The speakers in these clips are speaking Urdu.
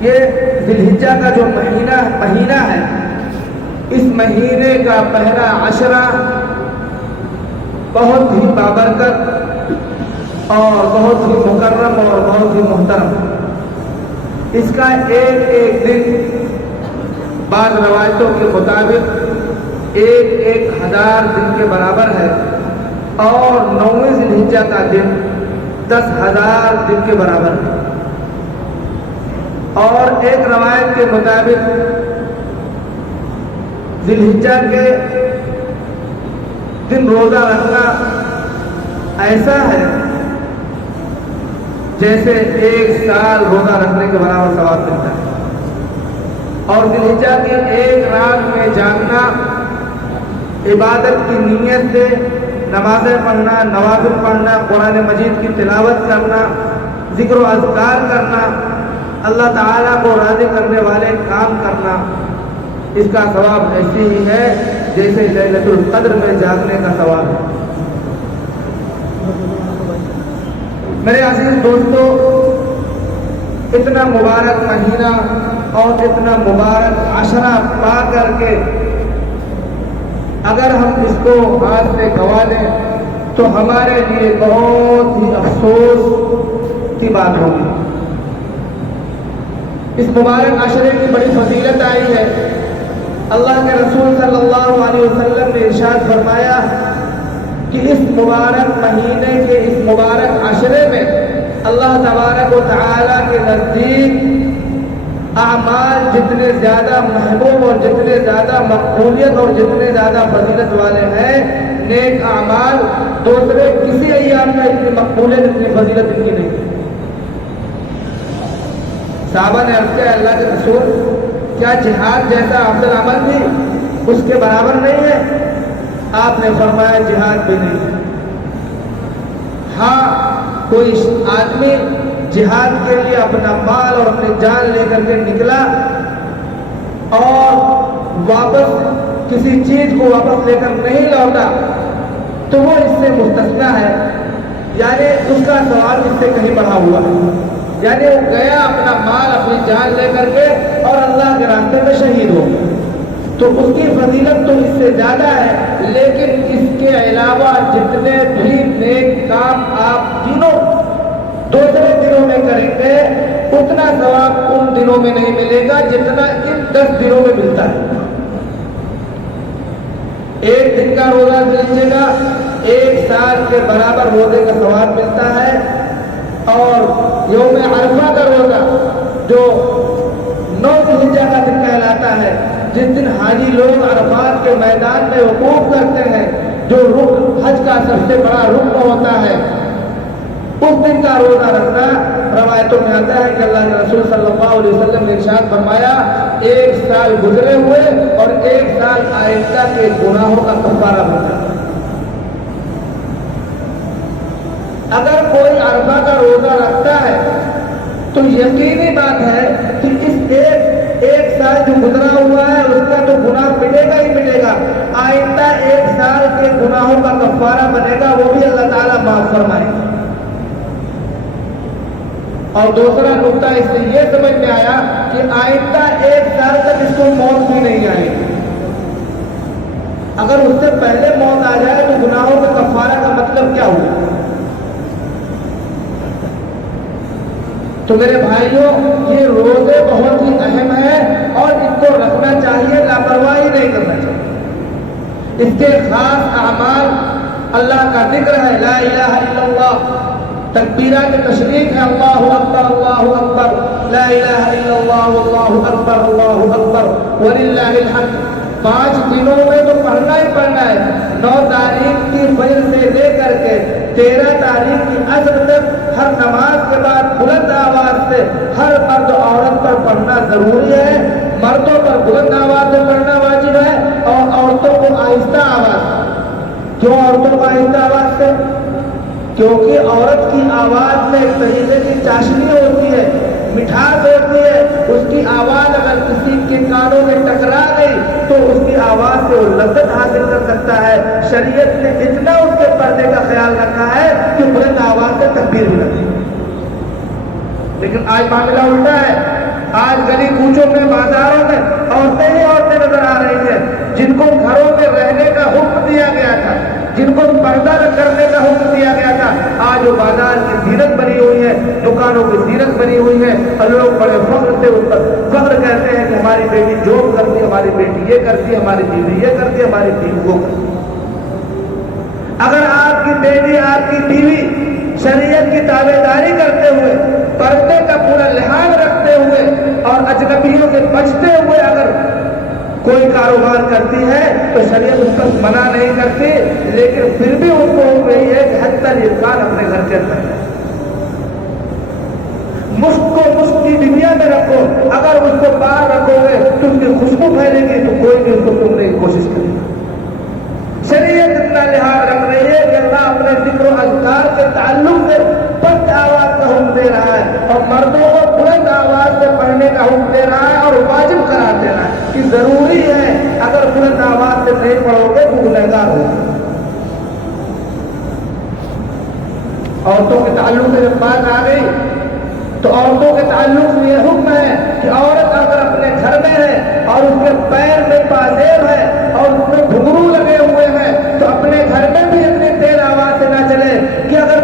یہ ذی الحجہ کا جو مہینہ ہے، اس مہینے کا پہلا عشرہ بہت ہی بابرکت اور بہت ہی مکرم اور بہت ہی محترم. اس کا ایک دن بعض روایتوں کے مطابق 1000 دن کے برابر ہے، اور 9ویں ذی الحجہ کا دن 10,000 دن کے برابر ہے. اور ایک روایت کے مطابق ذی الحجہ کے دن روزہ رکھنا ایسا ہے جیسے 1 سال روزہ رکھنے کے برابر ثواب ملتا ہے. اور ذی الحجہ کی ایک رات میں جاگنا، عبادت کی نیت سے نمازیں پڑھنا، نوافل پڑھنا، قرآن مجید کی تلاوت کرنا، ذکر و اذکار کرنا، اللہ تعالیٰ کو راضی کرنے والے کام کرنا، اس کا ثواب ایسی ہی ہے جیسے لیلۃ القدر میں جاگنے کا ثواب ہے. میرے عزیز دوستو، اتنا مبارک مہینہ اور اتنا مبارک عشرہ پا کر کے اگر ہم اس کو ہاتھ سے گنوا دیں تو ہمارے لیے بہت ہی افسوس کی بات ہوگی. اس مبارک عشرے کی بڑی فضیلت آئی ہے. اللہ کے رسول صلی اللہ علیہ وسلم نے ارشاد فرمایا کہ اس مبارک مہینے کے اس مبارک عشرے میں اللہ تبارک و تعالیٰ کے نزدیک اعمال جتنے زیادہ محبوب اور جتنے زیادہ مقبولیت اور جتنے زیادہ فضیلت والے ہیں، نیک اعمال دوسرے کسی ایام میں اتنی مقبولیت اتنی فضیلت ان کی نہیں. صحابہ نے عرض کیا اللہ کے رسول، کیا جہاد جیسا افضل عمل بھی اس کے برابر نہیں ہے؟ آپ نے فرمایا جہاد بھی نہیں. ہاں، کوئی آدمی جہاد کے لیے اپنا مال اور اپنی جان لے کر کے نکلا اور واپس کسی چیز کو واپس لے کر نہیں لوٹا تو وہ اس سے مستثنیٰ ہے، یعنی اس کا ثواب اس سے کہیں بڑھا ہوا ہے. یعنی وہ گیا اپنا مال اپنی جان لے کر کے اور اللہ کے راستے میں شہید ہو گیا تو اس کی فضیلت تو اس سے زیادہ ہے. لیکن اس کے علاوہ جتنے بھی نیک کام آپ دوسرے دنوں میں کریں گے اتنا ثواب ان دنوں میں نہیں ملے گا جتنا ان 10 دنوں میں ملتا ہے. ایک دن کا روزہ دیجیے گا 1 سال کے برابر روزے کا ثواب ملتا ہے. اور یوم عرفہ کا روزہ جو 9 ذی الحجہ کا دن کہلاتا ہے، جس دن حاجی لوگ عرفات کے میدان میں وقوف کرتے ہیں، جو رکن حج کا سب سے بڑا رکن ہوتا ہے، اس دن کا روزہ رکھنا روایتوں میں آتا ہے کہ اللہ کے رسول صلی اللہ علیہ وسلم نے ارشاد فرمایا 1 سال گزرے ہوئے اور 1 سال آئندہ کے گناہوں کا کفارہ بنتا ہے. اگر کوئی عرفہ کا روزہ رکھتا ہے تو یقینی بات ہے کہ اس ایک سال جو گزرا ہوا ہے اس کا تو گناہ مٹے گا ہی مٹے گا. آئندہ 1 سال کے گناہوں کا کفارہ بنے گا، وہ بھی اللہ تعالیٰ معاف فرمائے گا. اور دوسرا نقطہ اس سے یہ سمجھ میں آیا کہ آئندہ 1 سال تک اس کو موت بھی نہیں آئے گی. اگر اس سے پہلے موت آ جائے تو گناہوں کا کفارہ کا مطلب کیا ہوگا؟ تو میرے بھائیوں، یہ روزے بہت ہی اہم ہیں اور ان کو رکھنا چاہیے، لاپرواہی نہیں کرنا چاہیے. اس کے خاص اعمال اللہ کا ذکر ہے، لا الہ الا اللہ، تکبیرات تشریق ہے، اللہ اکبر اللہ اکبر، لا الہ الا اللہ واللہ اکبر اللہ اکبر وللہ الحمد. 5 دنوں میں تو پڑھنا ہی پڑھنا ہے. 9 تاریخ کی فجر سے لے کر کے 13 تاریخ کی عصر تک ہر نماز کے بعد بلند آواز سے ہر مرد عورت پر پڑھنا ضروری ہے. مردوں پر بلند آواز سے پڑھنا واجب ہے اور عورتوں کو آہستہ آواز. کیوں عورتوں کو آہستہ آواز سے؟ کیونکہ عورت کی آواز میں ایک طریقے کی چاشنی ہوتی ہے، مٹھاس ہوتی ہے. اس کی آواز اگر کسی کے کانوں میں ٹکرا گئی تو اس کی آواز سے وہ لذت حاصل کر سکتا ہے. شریعت نے اتنا اس کے پردے کا خیال رکھا ہے کہ بلند آواز سے تکبیر بھی رکھی. لیکن آج معاملہ الٹا ہے، آج گلی کوچوں میں بازاروں میں عورتیں ہی عورتیں نظر آ رہی ہیں جن کو گھروں میں رہنے کا حکم دیا گیا تھا، جن کو پردہ کرنے کا حکم دیا گیا تھا، آج وہ بازار کی زینت بنی ہوئی ہے، دکانوں کی زینت بنی ہوئی ہے، اور لوگ بڑے فخر سے ان پر فخر کہتے ہیں کہ ہماری بیٹی جاب کرتی، ہماری بیٹی یہ کرتی، ہماری بیوی یہ کرتی، ہماری بیوی وہ کرتی۔ اگر آپ کی بیٹی آپ کی بیوی شریعت کی تابع داری کرتے ہوئے، پردے کا پورا لحاظ رکھتے ہوئے اور اجنبیوں سے بچتے ہوئے اگر کوئی کاروبار کرتی ہے تو شریعت اس پر منع نہیں کرتی، لیکن پھر بھی اس کو ہو رہی ہے کہ حتی الامکان اپنے گھر کے اندر ہے، مشک کو مشک کی ڈبیا میں رکھو، اگر اس کو باہر رکھو گے تو اس کی خوشبو پھیلے گی تو کوئی بھی اس کو سننے کی کوشش کرے گا۔ شریعت اتنا لحاظ رکھ رہی ہے کہ اللہ اپنے ذکر و اذکار کے تعلق سے پست آواز کا حکم دے رہا ہے اور مردوں کو بلند آواز سے پڑھنے کا حکم دے رہا ہے اور واجب قرار دے رہا ہے کہ ضروری ہے، اگر بلند آواز سے نہیں پڑھو گے تو گنہگار ہو۔ عورتوں کے تعلق سے جب بات آ گئی تو عورتوں کے تعلق سے یہ حکم ہے کہ عورت اگر اپنے گھر میں ہے اور اس کے پیر میں پازیب ہے اور اس میں گھنگرو لگے ہوئے ہیں تو اپنے گھر میں بھی اتنی تیز آواز سے نہ چلے کہ اگر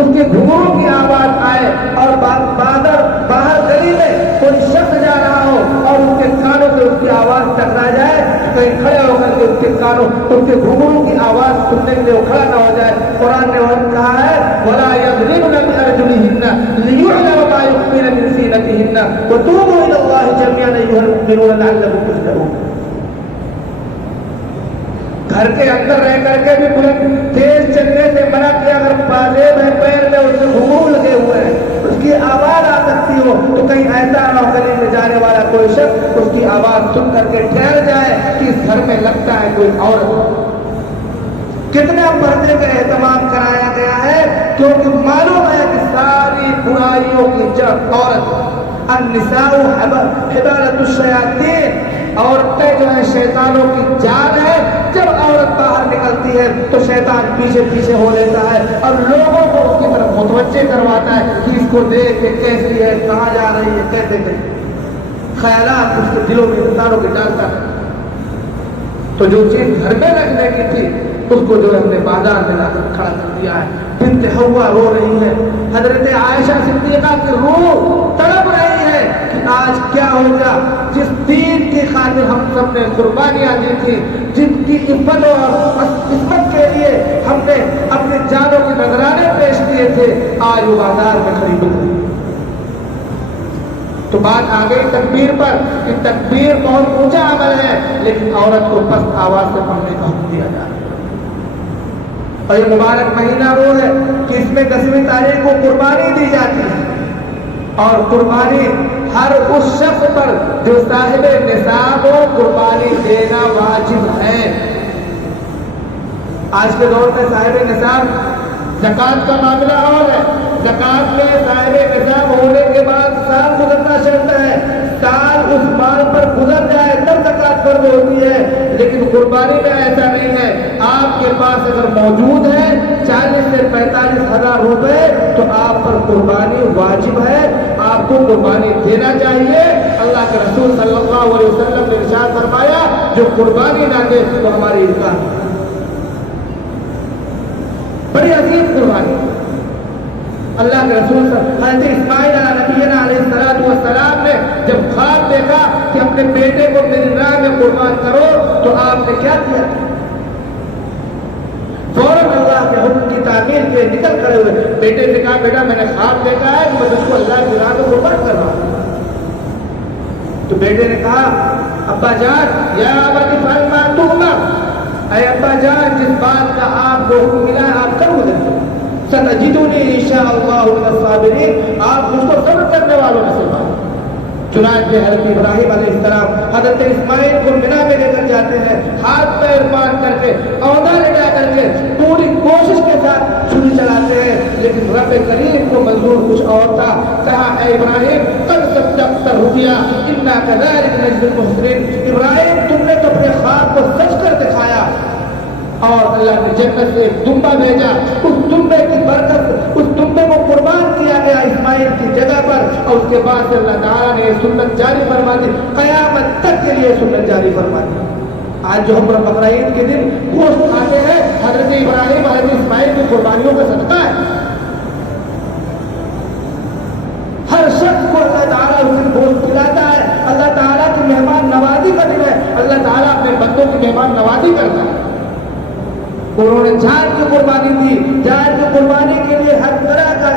اس کی گھنگرو کی آواز آئے اور باہر گلی میں کوئی شخص جا رہا ہو اور اس کے کانوں سے اس کی آواز ٹکرا جائے، کہیں کھڑے ہو کر کے اس کے کانوں اس کے گھنگرو کی آواز سننے کے لیے وہ کھڑا نہ ہو جائے۔ قرآن نے وہاں کہا ہے وَلَا يَضْرِبْنَ بِأَرْجُلِهِنَّ لِيُعْلَمَ مَا يُخْفِينَ مِنْ زِينَتِهِنَّ وَتُوبُوا إِلَى اللَّهِ جَمِيعًا أَيُّهَا الْمُؤْمِنُونَ لَعَلَّكُمْ تُفْلِحُونَ۔ گھر کے اندر رہ کر کے بھی بلند تیز چلنے سے منع کیا، اگر پازیب ہے پیر میں اس میں گھنگرو لگے ہوئے ہیں اس کی آواز آ سکتی ہو تو کہیں ایسا نہ ہو گلی میں جانے والا کوئی شخص اس کی آواز سن کر کے ٹھہر جائے کہ اس گھر میں لگتا ہے کوئی عورت۔ کتنا پردے کا اہتمام کرایا گیا ہے کیونکہ معلوم ہے کہ ساری برائیوں کی جڑ عورت، النساء حبالۃ الشیاطین، عورتیں جو ہیں شیطانوں کی جان ہے۔ جب عورت باہر نکلتی ہے تو شیطان پیچھے پیچھے ہو لیتا ہے اور لوگوں کو اس کی طرف متوجہ کرواتا ہے کہ اس کو دیکھ کے کیسی ہے، کہاں جا رہی ہے، کیسے خیالات اس کے دلوں میں انسانوں کے ڈالتا ہے۔ تو جو چیز گھر میں رکھنے کی تھی اس کو جو ہم نے بازار میں لا کر کھڑا کر دیا ہے۔ بنت حوا رو رہی ہے، حضرت عائشہ صدیقہ کی روح تڑپ رہی ہے کہ آج کیا ہوگا، جس دین کی خاطر ہم سب نے قربانیاں دی تھی، جن کی عزت اور عصمت کے لیے ہم نے اپنی جانوں کے نذرانے پیش کیے تھے، آج وہ بازار میں کھڑی بک رہی۔ تو بات آ گئی تکبیر پر کہ تکبیر بہت اونچا عمل ہے لیکن عورت کو پست آواز سے پڑھنے کا حکم دیا جا رہا ہے۔ اور یہ مبارک مہینہ وہ ہے کہ اس میں 10ویں تاریخ کو قربانی دی جاتی ہے، اور قربانی ہر اس شخص پر جو صاحب نصاب ہو قربانی دینا واجب ہے۔ آج کے دور میں صاحب نصاب زکوٰۃ کا معاملہ اور ہے، زکوٰۃ میں صاحب نصاب ہونے کے بعد سال گزرنا چلتا ہے، سال اس مال پر گزر جائے تب زکوٰۃ فرض ہوتی ہے، لیکن قربانی میں ایسا نہیں ہے۔ آپ کے پاس اگر موجود ہے 40 سے 45 ہزار روپے تو آپ پر قربانی واجب ہے، آپ کو قربانی دینا چاہیے۔ اللہ کے رسول صلی اللہ علیہ وسلم نے ارشاد فرمایا جو قربانی نہ دے تو ہماری اطاعت، بڑی عظیم قربانی۔ اللہ کے رسول حضرت اسماعیل علیہ نبینا علیہ السلام نے جب خواب دیکھا کہ اپنے بیٹے کو میری راہ میں قربان کرو تو آپ نے کیا کیا؟ فوراً اللہ کے حکم کی تعمیل کے نکل کھڑے ہوئے، بیٹے سے کہا بیٹا میں نے خواب دیکھا ہے کہ میں تجھ کو اللہ کی راہ میں قربان کر رہا ہوں۔ تو بیٹے نے کہا ابا جان یا ابت افعل ما تؤمر، اے ابا جان جس بات کا آپ کو حکم ملا ہے آپ کرو دیں، ستجدنی انشاءاللہ من الصابرین، آپ مجھ کو صبر کرنے والوں میں سے بات۔ چنانچہ حضرت ابراہیم علیہ السلام حضرت اسماعیل کو منا میں لے کر جاتے ہیں، ہاتھ پیر باندھ کر کے عہدہ لٹا کر کے پوری کوشش کے ساتھ چھری چلاتے ہیں، لیکن رب کریم کو منظور کچھ اور تھا۔ کہا اے ابراہیم قد صدقت الرؤیا انا کذلک نجزی المحسنین، ابراہیم تم نے تو اپنے خواب کو سچ کر دکھایا، اور اللہ نے جنت سے ایک دمبا بھیجا، اس دمبے کی برکت، اس دمبے کو قربان کیا گیا اسماعیل کی جگہ پر، اور اس کے بعد سے اللہ تعالیٰ نے یہ سنت جاری فرما دی، قیامت تک کے لیے سنت جاری فرما دی۔ آج جو ہم بقرہ عید کے دن گوشت کھاتے ہیں، حضرت ابراہیم حضرت اسماعیل کی قربانیوں کا صدقہ ہے۔ ہر شخص کو اللہ تعالیٰ اس دن گوشت کھلاتا ہے، اللہ تعالیٰ کی مہمان نوازی کا دن ہے، اللہ تعالیٰ اپنے بندوں کی مہمان نوازی کرتا ہے۔ انہوں نے جان کی قربانی دی، جان کی قربانی کے لیے ہر طرح کا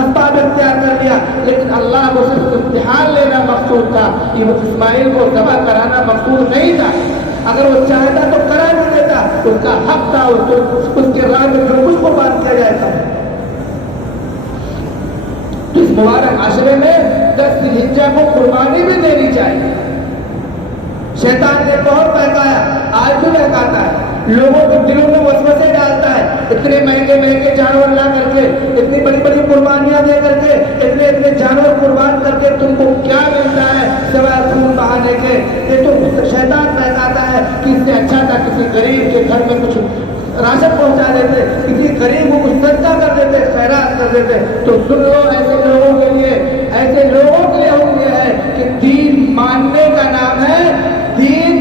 اسباب اختیار کر لیا، لیکن اللہ کو صرف امتحان لینا مقصود تھا، اسماعیل کو ذبح کرانا مقصود نہیں تھا۔ اگر وہ چاہتا تو کرا نہیں دیتا، اس کا حق تھا، اس کے راہ میں جو کچھ قربان کیا جائے گا۔ اس مبارک عشرے میں 10 ذی الحجہ کو قربانی بھی دینی چاہیے۔ شیطان نے بہت بہکایا، آج بھی بہکاتا ہے، لوگوں کے دلوں میں وسوسے ڈالتا ہے، اتنے مہنگے مہنگے جانور لا کر کے، اتنی بڑی بڑی قربانیاں دے کر کے، اتنے جانور قربان کر کے تم کو کیا ملتا ہے سوائے خون بہانے کے؟ یہ تو شیطان بہکاتا ہے کہ اس سے اچھا تھا کسی غریب کے گھر میں کچھ راشن پہنچا دیتے، کسی غریب کو کچھ صدقہ کر دیتے، خیرات کر دیتے۔ تو سن لو، ایسے لوگوں کے لیے حکم یہ ہے کہ دین ماننے کا نام ہے، دین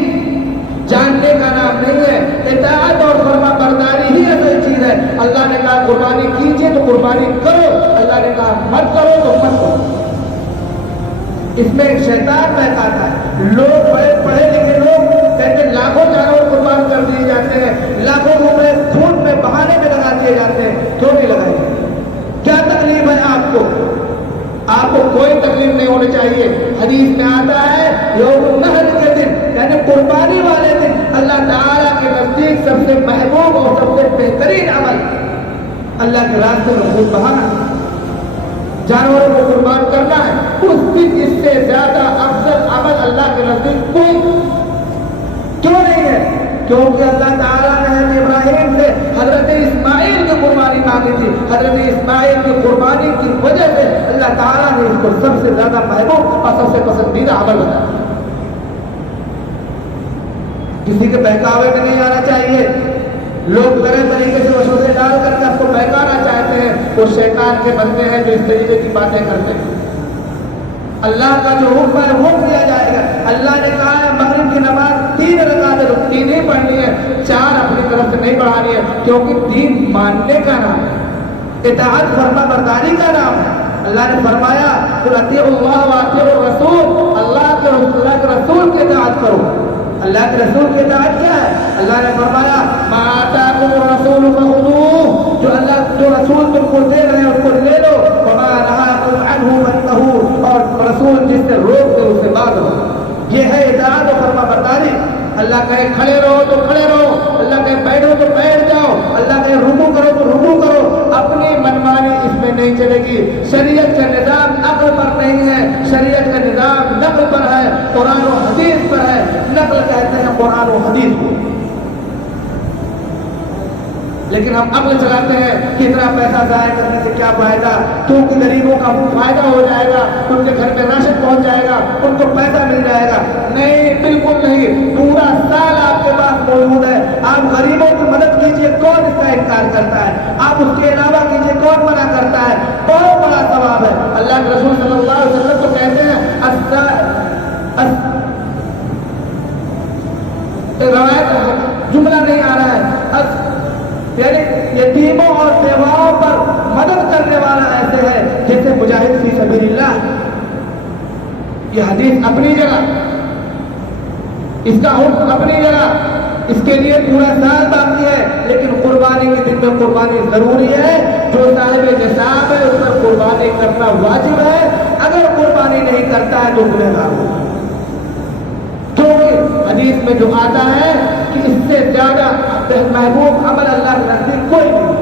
جاننے کا نام نہیں ہے۔ اطاعت اور فرما برداری ہی اصل چیز ہے۔ اللہ نے کہا قربانی کیجئے تو قربانی کرو، اللہ نے کہا مت کرو تو مت کرو۔ اس میں ایک شیطان بہکاتا ہے، لوگ بڑے پڑھے لکھے لوگ کہتے ہیں لاکھوں جانور قربان کر دیے جاتے ہیں، لاکھوں روپے خون میں بہانے میں لگا دیے جاتے ہیں، کیوں نہیں لگائے؟ کیا تکلیف ہے آپ کو؟ آپ کو کوئی تکلیف نہیں ہونی چاہیے۔ حدیث میں آتا ہے یوم النحر کے دن، یعنی قربانی والے دن، اللہ تعالیٰ کے نزدیک سب سے محبوب اور سب سے بہترین عمل اللہ کے راستے میں خون بہانا، جانوروں کو قربان کرنا ہے۔ اس دن اس سے زیادہ افضل عمل اللہ کے نزدیک کوئی کیوں نہیں ہے؟ کیونکہ اللہ تعالیٰ نے حضرت ابراہیم سے حضرت اسماعیل کی قربانی مانگی تھی، حضرت اسماعیل کی قربانی کی وجہ سے اللہ تعالیٰ نے اس کو سب سے زیادہ محبوب اور سب سے پسندیدہ عمل بنایا۔ کسی کے بہکاوے میں نہیں آنا چاہیے۔ لوگ طرح طریقے سے وسوسے ڈال کر کے آپ کو بہکانا چاہتے ہیں، وہ شیطان کے بندے ہیں جو اس طریقے کی باتیں کرتے ہیں۔ اللہ کا جو حکم ہے وہ کیا جائے گا۔ اللہ نے کہا ہے مغرب کی نماز 3 رکعتیں 3 ہی پڑھنی ہے، 4 اپنی طرف سے نہیں پڑھانی ہے، کیونکہ دین ماننے کا نام ہے، اطاعت فرما برداری کا نام ہے۔ اللہ نے فرمایا قل اطیعوا اللہ واطیعوا الرسول، اللہ کے رسول کی اطاعت کرو۔ اللہ کے رسول کی اطاعت کیا ہے؟ اللہ نے فرمایا ما آتاکم الرسول فخذوہ، جو رسول تم کو دے رہے ہیں اس کو لے لو، وما نہاکم عنہ فانتہوا، اور رسول جس سے روک دے اس سے باز رہو۔ یہ ہے اطاعت و فرما برداری۔ اللہ کہے کھڑے رہو تو کھڑے رہو، اللہ کہے بیٹھو تو بیٹھ جاؤ، اللہ کہے رکوع کرو تو رکوع کرو۔ اپنی منمانی اس میں نہیں چلے گی۔ شریعت کا نظام عقل پر نہیں ہے، شریعت کا نظام نقل پر ہے، قرآن و حدیث پر ہے۔ نقل کہتے ہیں قرآن و حدیث کو، لیکن ہم عقل چلاتے ہیں کہ اتنا پیسہ ضائع کرنے سے کیا فائدہ، کیونکہ غریبوں کا فائدہ ہو جائے گا، ان کے گھر میں راشن پہنچ جائے گا، ان کو پیسہ مل جائے گا۔ نہیں، بالکل نہیں۔ پورا سال آپ کے پاس موجود ہے، آپ غریبوں کی مدد کیجئے، کون اس کا انکار کرتا ہے؟ آپ اس کے علاوہ کیجئے، کون منع کرتا ہے؟ بہت بڑا ثواب ہے۔ اللہ کے رسول صلی اللہ علیہ وسلم تو کہتے ہیں روایت جملہ نہیں آ رہا ہے، یعنی یتیموں اور بیواؤں پر مدد کرنے والا ایسے ہے جیسے مجاہد فی سبیل اللہ۔ یہ حدیث اپنی جگہ، اس کا حکم اپنی جگہ، اس کے لیے پورا سال باقی ہے، لیکن قربانی کے دن میں قربانی ضروری ہے۔ جو صاحب نصاب ہے اس پر قربانی کرنا واجب ہے، اگر قربانی نہیں کرتا ہے تو گنہگار ہوگا۔ کیونکہ حدیث میں جو آتا ہے کہ اس سے زیادہ محبوب عمل اللہ کے نزدیک کوئی نہیں۔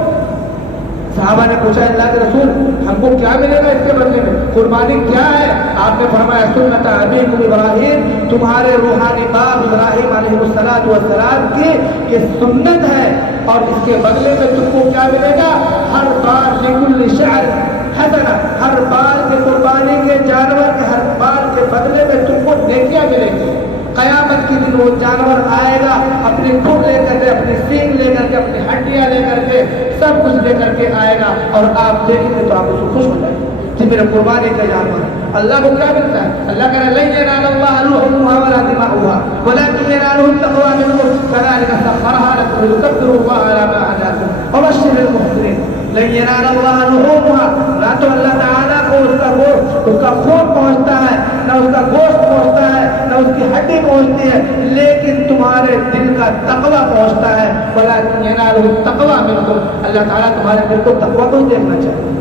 صحابہ نے پوچھا اللہ کے رسول ہم کو کیا ملے گا اس کے بدلے میں، قربانی کیا ہے؟ آپ نے فرمایا سنت ابیکم ابراہیم، تمہارے روحانی باپ ابراہیم علیہ السلام کی یہ سنت ہے، اور اس کے بدلے میں تم کو کیا ملے گا؟ ہر بار لکل شعر حسنہ، ہر بار کے قربانی کے جانور کے ہر بار کے بدلے میں تم کو نیکیاں ملیں گی۔ قیامت کے دن وہ جانور آئے گا اپنی کھر لے کر کے، اپنی سینگ لے کر کے، اپنی ہڈیاں لے کر کے، سب کچھ لے کر کے آئے گا، اور آپ دیکھیں گے تو آپ اس کو خوش ہو جائیں گے۔ یہ میرے قربانی کا جانور ہے. اللہ کو کیا ملتا ہے؟ اللہ کہہ رہا ہے لن ينال الله لحومها ولا دماؤها ولكن يناله التقوى منكم كذلك سخرها لكم لتكبروا الله على ما هداكم وبشر المحسنين. لن ينال الله لحومها، نہ تو اللہ تعالیٰ کو اس کا خون پہنچتا ہے، نہ اس کا گوشت پہنچتا ہے، نہ اس کی ہڈی پہنچتی ہے، لیکن تمہارے دل کا تقوی پہنچتا ہے. ولكن يناله التقوى منكم، اللہ تعالیٰ تمہارے دل کو تقوی کو دیکھنا چاہیے.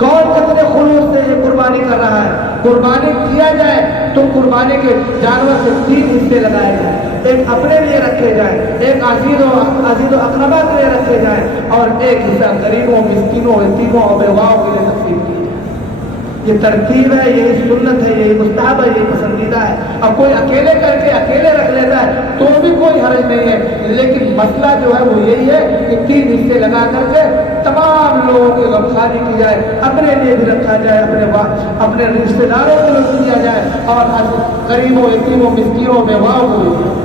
کون کتنے خلوص سے یہ قربانی کر رہا ہے؟ قربانی کیا جائے تو قربانی کے جانور سے 3 حصے لگائے جائیں. ایک اپنے لیے رکھے جائیں، ایک عزیز و اقربا کے لیے رکھے جائیں، اور ایک حصہ غریبوں، مسکینوں، یتیموں اور بیواؤں کے لیے تقسیم کی جائے. یہ ترتیب ہے، یہی سنت ہے، یہی مستحب ہے، یہی پسندیدہ ہے. اب کوئی اکیلے کر کے اکیلے رکھ لیتا ہے تو بھی کوئی حرج نہیں ہے، لیکن مسئلہ جو ہے وہ یہی ہے کہ 3 حصے لگا کر کے تمام لوگوں کی غمخواری کی جائے، اپنے لیے بھی رکھا جائے، اپنے رشتے داروں کو بھی دیا جائے، اور غریبوں، یتیموں، مسکینوں، بیواؤں کو بھی دیا جائے.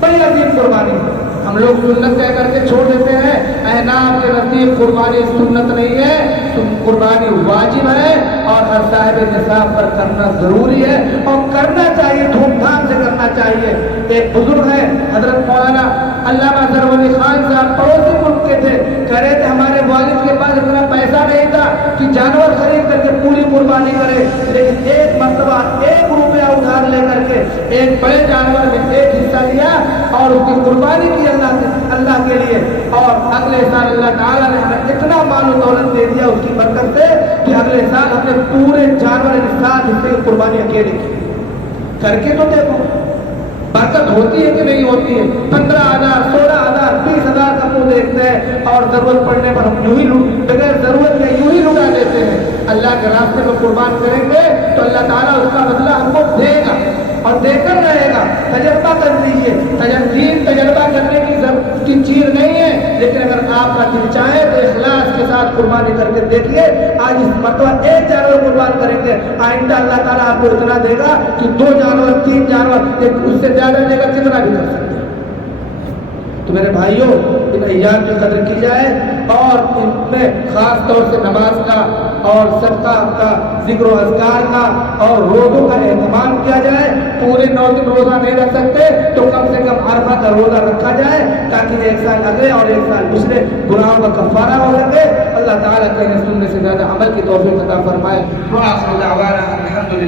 بڑی عظیم قربانی. ہم لوگ سنت کہہ کر کے چھوڑ دیتے ہیں. احناف کے نزدیک قربانی سنت نہیں ہے، قربانی واجب ہے، اور ہر صاحب نصاب پر کرنا ضروری ہے، اور کرنا چاہیے، دھوم دھام سے کرنا چاہیے. ایک بزرگ ہے حضرت مولانا علامہ ظفر علی خان صاحب، پڑوسی ملک کے تھے. کہہ رہے تھے ہمارے والد کے پاس اتنا پیسہ نہیں تھا کہ جانور خرید کر کے پوری قربانی کرے، لیکن ایک مرتبہ 1 روپیہ ادھار لے کر کے ایک بڑے جانور میں 1 حصہ لیا اور اس کی قربانی کی اللہ کے لیے. اور اگلے سال اللہ تعالیٰ نے ہمیں اتنا مال و دولت دے دیا اس کی برکت سے کہ اگلے سال ہم نے پورے جانور کے 7 حصے کی قربانی اکیلے کی. کر کے تو دیکھو برکت ہوتی ہے کہ نہیں ہوتی ہے. 15,000 16,000 20,000 کا منہ دیکھتے ہیں، اور ضرورت پڑنے پر ہم یوں ہی بغیر ضرورت کے یوں ہی لٹا دیتے ہیں. اللہ کے راستے میں قربان کریں گے تو اللہ تعالیٰ اس کا بدلہ ہم کو دے گا اور دے کر رہے گا. تجربہ کر لیجیے. تجربہ کرنے کی چیز نہیں ہے، لیکن اگر آپ کا دل چاہے تو اخلاص کے ساتھ قربانی کر کے دیکھیے. آج اس مرتبہ 1 جانور قربان کریں گے، آئندہ اللہ تعالیٰ آپ کو اتنا دے گا کہ 2 جانور 3 جانور، اس سے زیادہ دے گا، جتنا بھی کر سکتے. تو میرے بھائیوں، ان ایام کی قدر کی جائے، اور ان میں خاص طور سے نماز کا اور صدقہ کا، ذکر و اذکار کا اور روزوں کا اہتمام کیا جائے. پورے 9 دن روزہ نہیں رکھ سکتے تو کم سے کم عرفہ کا روزہ رکھا جائے، تاکہ 1 سال اگلے اور 1 سال پچھلے گناہوں کا کفارہ ہو سکے. اللہ تعالیٰ کہنے سننے سے زیادہ عمل کی توفیق عطا فرمائے. وآخر دعوانا الحمدللہ.